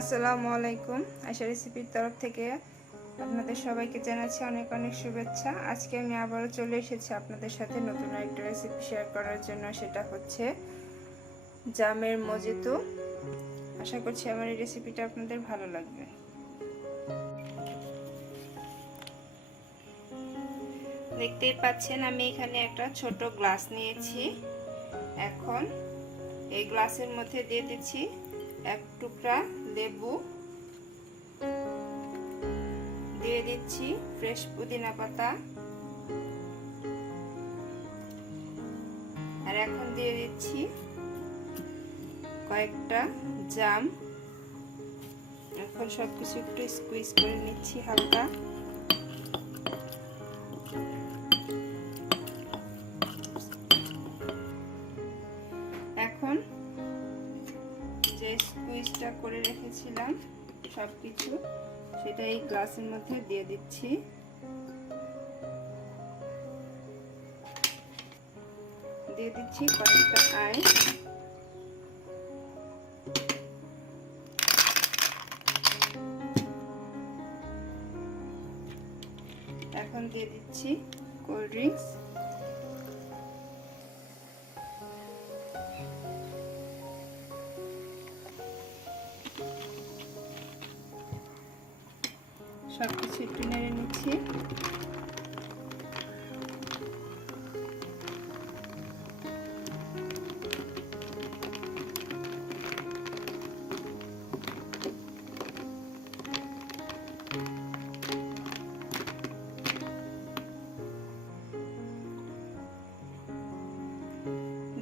আসসালামু আলাইকুম। আয়শা রেসিপির তরফ থেকে আপনাদের সবাইকে জানাচ্ছি অনেক অনেক শুভেচ্ছা। আজকে আমি আবারও চলে এসেছি আপনাদের সাথে নতুন একটা রেসিপি শেয়ার করার জন্য। সেটা হচ্ছে জামের মজিতো। আশা করছি আমার এই রেসিপিটা আপনাদের ভালো লাগবে। দেখতেই পাচ্ছেন আমি এখানে একটা ছোট গ্লাস নিয়েছি। এখন এই গ্লাসের মধ্যে দিয়ে দিচ্ছি এক টুকরা লেবু, দিয়ে দিচ্ছি ফ্রেশ পুদিনা পাতা, আর এখন দিয়ে দিচ্ছি কয়েকটা জাম। এখন সবকিছু একটু স্কুইজ করে নিচ্ছি হালকা। এখন যে স্কুইজটা করে রেখেছিলাম সবকিছু, সেটা এই গ্লাসের মধ্যে দিয়ে দিচ্ছি। দিয়ে দিচ্ছি কয়েকটা আইস। এখন দিয়ে দিচ্ছি কোল্ড ড্রিঙ্কস। সবকিছু একটু নেড়ে নিচ্ছি।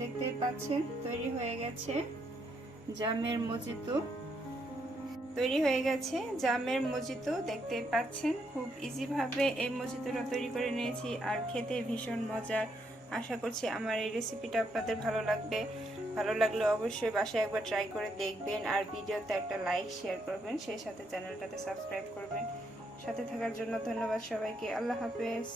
দেখতেই পাচ্ছেন তৈরি হয়ে গেছে জামের মজিতো। দেখতেই পাচ্ছেন খুব ইজি ভাবে এই মজিতোটা তৈরি করে নিয়েছি, আর খেতে ভীষণ মজার। আশা করছি আমার এই রেসিপিটা আপনাদের ভালো লাগবে। ভালো লাগলে অবশ্যই বাসায় একবার ট্রাই করে দেখবেন, আর ভিডিওতে একটা লাইক শেয়ার করবেন, সেই সাথে চ্যানেলটাতে সাবস্ক্রাইব করবেন। সাথে থাকার জন্য ধন্যবাদ সবাইকে। আল্লাহ হাফেজ।